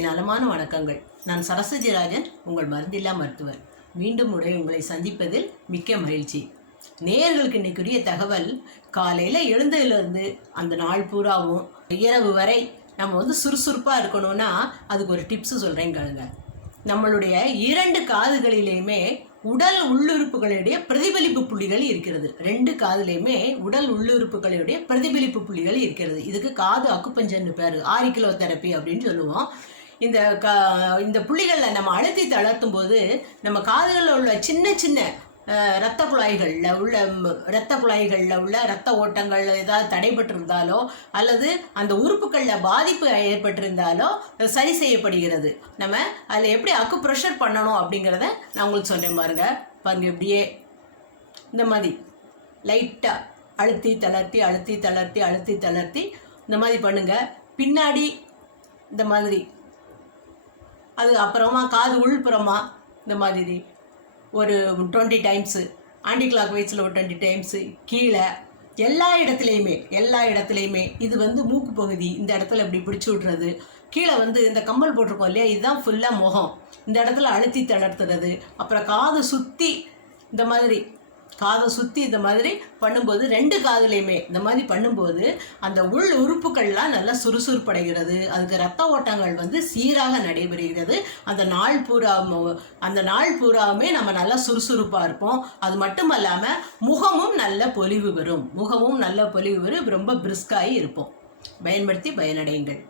என் நலமான வணக்கங்கள். நான் சரஸ்வதி ராஜன், உங்கள் மருந்தில்லா மருத்துவர். மீண்டும் முறை உங்களை சந்திப்பதில் மிக்க மகிழ்ச்சி. நேயர்களுக்கு இன்னைக்குரிய தகவல், காலையில் எழுந்ததிலிருந்து அந்த நாள் பூராவும் இரவு வரை நம்ம சுறுசுறுப்பாக இருக்கணும்னா அதுக்கு ஒரு டிப்ஸு சொல்கிறேன் கேளுங்க. நம்மளுடைய 2 காதுகளிலேயுமே உடல் உள்ளுறுப்புகளுடைய பிரதிபலிப்பு புள்ளிகள் இருக்கிறது. 2 காதுலையுமே உடல் உள்ளுறுப்புகளுடைய பிரதிபலிப்பு புள்ளிகள் இருக்கிறது. இதுக்கு காது அக்குபஞ்சர்னு பேர், ஆரிக்கிலோ தெரப்பி அப்படின்னு சொல்லுவோம். இந்த புள்ளிகளில் நம்ம அழுத்தி தளர்த்தும் போது நம்ம காதுகளில் உள்ள சின்ன சின்ன இரத்த குழாய்களில் உள்ள இரத்த ஓட்டங்கள் ஏதாவது தடைபட்டிருந்தாலோ அல்லது அந்த உறுப்புகளில் பாதிப்பு ஏற்பட்டிருந்தாலோ சரி செய்யப்படுகிறது. நம்ம அதில் எப்படி அக்கு ப்ரெஷர் பண்ணணும் அப்படிங்கிறத நான் உங்களுக்கு சொல்கிறேன் பாருங்க. இப்படியே இந்த மாதிரி லைட்டாக அழுத்தி தளர்த்தி இந்த மாதிரி பண்ணுங்க. பின்னாடி இந்த மாதிரி, அது அப்புறமா காது உள்புறமா இந்த மாதிரி ஒரு 20 டைம்ஸு, ஆன்டி கிளாக் வைஸில் ஒரு 20 டைம்ஸு, கீழே எல்லா இடத்துலையுமே இது மூக்கு பகுதி, இந்த இடத்துல இப்படி பிடிச்சி விட்றது, கீழே இந்த கம்மல் போட்டிருக்கோம் இல்லையா, இதுதான் ஃபுல்லாக முகம், இந்த இடத்துல அழுத்தி தளர்த்துறது, அப்புறம் காதை சுற்றி இந்த மாதிரி பண்ணும்போது 2 காதுலையுமே இந்த மாதிரி பண்ணும்போது அந்த உள் உறுப்புகள்லாம் நல்லா சுறுசுறுப்படைகிறது. அதுக்கு இரத்த ஓட்டங்கள் சீராக நடைபெறுகிறது. அந்த நாள் பூராவுமே நம்ம நல்லா சுறுசுறுப்பாக இருப்போம். அது மட்டும் இல்லாமல் முகமும் நல்ல பொலிவு வரும், ரொம்ப பிரிஸ்காகி இருப்போம். பயன்படுத்தி பயனடையுங்கள்.